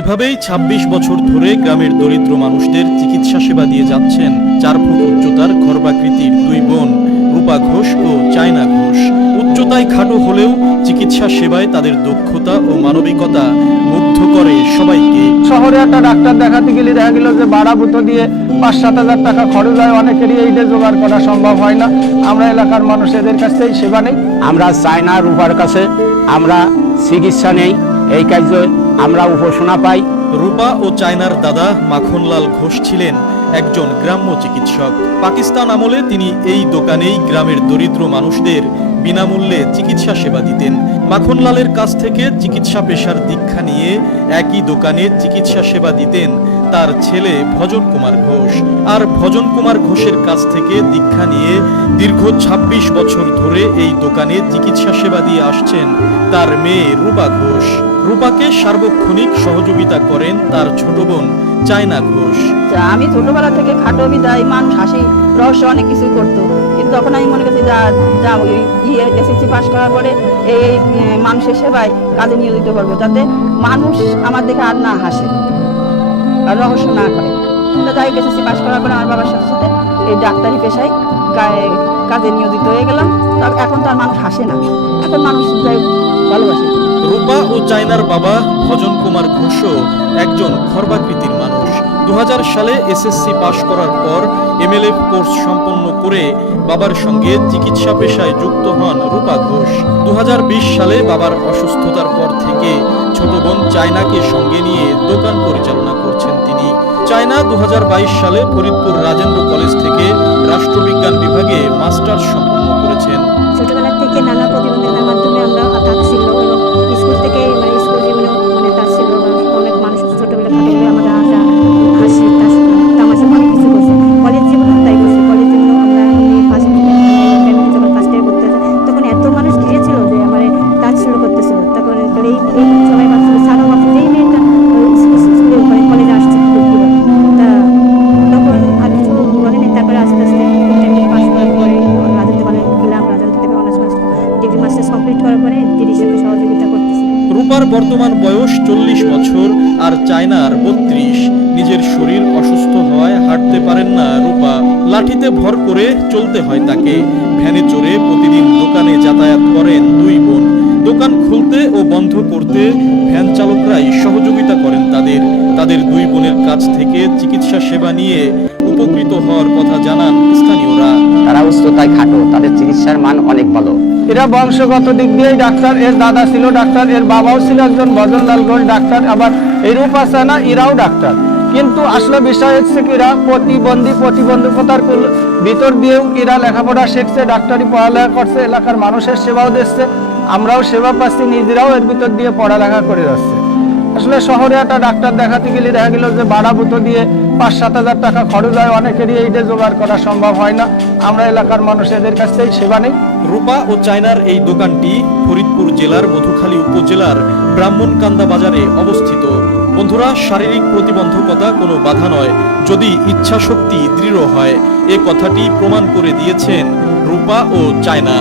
এভাবেই ২৬ বছর ধরে গ্রামের দরিদ্র মানুষদের চিকিৎসা সেবা দিয়ে যাচ্ছেন ৪ ফুট উচ্চতার খর্বাকৃতির দুই বোন রূপা ঘোষ ও চায়না ঘোষ। উচ্চতায় খাটো হলেও চিকিৎসা সেবায় তাদের দক্ষতা ও মানবিকতা মুগ্ধ করে সবাইকে। শহরে একটা ডাক্তার দেখাতে গেলে দেখা গেল যে ভাড়া বুতো দিয়ে ৫-৭ হাজার টাকা খরচ হয়, অনেকেরই এইটা জোগাড় করা সম্ভব হয় না। আমরা এলাকার মানুষ এদের কাছ থেকে সেবা নেই। আমরা চায়না রূপার কাছে আমরা চিকিৎসা নেই, এই কাজে আমরা উপাসনা পাই। রূপা ও চায়নার দাদা মাখনলাল ঘোষ ছিলেন একজন গ্রাম্য চিকিৎসক। পাকিস্তান আমলে তিনি এই দোকানেই গ্রামের দরিদ্র মানুষদের বিনামূল্যে চিকিৎসা সেবা দিতেন। মাখনলালের কাছ থেকে চিকিৎসা পেশার দীক্ষা নিয়ে একই দোকানে চিকিৎসা সেবা দিতেন তার ছেলে ভজন কুমার ঘোষ। আর ভজন কুমার ঘোষের কাছ থেকে দীক্ষা নিয়ে দীর্ঘ ২৬ বছর ধরে এই দোকানে চিকিৎসা সেবা দিয়ে আসছেন তার মেয়ে রূপা ঘোষ। রূপাকে সার্বক্ষণিক সহযোগিতা করেন তার ছোট বোন চায়না ঘোষ। আমি ছোটবেলা থেকে খাটো বিদায় মানুষ হাসি রহস্য অনেক কিছু করতো, কিন্তু তখন আমি মনে করছি এসএসসি পাস করার পরে এই মানুষের সেবায় কাজে নিয়োজিত করবো, যাতে মানুষ আমার দেখে আর না হাসে আর রহস্য না করে। যাই এসএসসি পাস করার পরে আমার বাবার সাথে সাথে এই ডাক্তারি পেশায় কাজে নিয়োজিত হয়ে গেলাম। এখন তো আর মানুষ হাসে না, এখন মানুষ ভালোবাসে। রূপা ও চায়নার বাবা ভজন কুমার ঘোষও একজন খর্বাকৃতির মানুষ। ২০০০ সালে এসএসসি পাশ করার পর এমএলএফ কোর্স সম্পন্ন করে বাবার সঙ্গে চিকিৎসা পেশায় যুক্ত হন রূপা ঘোষ। ২০২০ সালে বাবার অসুস্থতার পর থেকে ছোট বোন চায়নাকে সঙ্গে নিয়ে দোকান পরিচালনা করছেন তিনি। চায়না ২০২২ সালে ফরিদপুর রাজেন্দ্র কলেজ থেকে রাষ্ট্রবিজ্ঞান বিভাগে মাস্টার্স সম্পন্ন করেছেন। ছোটবেলা থেকে নানা প্রতিবন্ধকতার মাধ্যমে আমরা থাকছিল এবং স্কুল থেকে স্কুল জীবনে ছিল অনেক মানুষ ছোটবেলা খাটো আমাদের আশা হাসি তামাশা অনেক কিছু করছে। কলেজ জীবনেও তাই করছে। কলেজ জীবনেও আমরা যখন ফার্স্ট ইয়ার করতে তখন এত মানুষ ঘিরেছিল যে আমার কাজ শুরু করতেছিল। তখন এই সবাই ভাবছিল সারা ভাবছে যেই মেয়েটা স্কুলে কলেজে আসছে তা তখন আর কিছু বলেনি। তারপরে আস্তে আস্তে পাস করার পরে রাজেন্দ্র কলেজ গেলাম, রাজেন্দ্র থেকে অনার্স ডিগ্রি মাস্টার্স কমপ্লিট করার পরে দিদির সাথে সহযোগিতা করতেছি। রূপার বর্তমান বয়স ৪০ বছর আর চায়নার ৩২। নিজের শরীর অসুস্থ হওয়ায় হাঁটতে পারেন না রূপা। লাঠিতে ভর করে চলতে হয় তাকে। ভ্যানে চড়ে প্রতিদিন দোকানে যাতায়াত করেন দুই বোন। দোকান খুলতে ও বন্ধ করতে ভ্যান চালকরাই সহযোগিতা করেন তাদের দুই বোনের কাছ থেকে চিকিৎসা সেবা নিয়ে উপকৃত হওয়ার কথা জানান স্থানীয়রা। তারা উচ্চতায় খাটো, তাদের চিকিৎসার মান অনেক ভালো। এরা বংশগত দিক দিয়েই ডাক্তার। এর দাদা ছিল ডাক্তার, এর বাবাও ছিল একজন ভজনলাল ঘোষ ডাক্তার, আবার এই রূপা চায়না এরাও ডাক্তার। কিন্তু আসলে বিষয় হচ্ছে কি এরা প্রতিবন্ধকতার ভিতর দিয়েও এরা লেখাপড়া শিখছে, ডাক্তারি পড়ালেখা করছে, এলাকার মানুষের সেবাও দিচ্ছে, আমরাও সেবা পাচ্ছি, নিজেরাও এর ভিতর দিয়ে পড়ালেখা করে যাচ্ছে। আসলে শহরে একটা ডাক্তার দেখাতে গেলে দেখা গেল যে ভাড়া বুতো দিয়ে ৫-৭ হাজার টাকা খরচ হয়, অনেকেরই এইটা জোগাড় করা সম্ভব হয় না। আমরা এলাকার মানুষ এদের কাছ থেকে সেবা নেই। রূপা ও চায়নার এই দোকানটি ফরিদপুর জেলার মধুখালী উপজেলার ব্রাহ্মণকান্দা বাজারে অবস্থিত। বন্ধুরা, শারীরিক প্রতিবন্ধকতা কোনো বাধা নয়, যদি ইচ্ছা শক্তি দৃঢ় হয়। এ কথাটি প্রমাণ করে দিয়েছেন রূপা ও চায়না।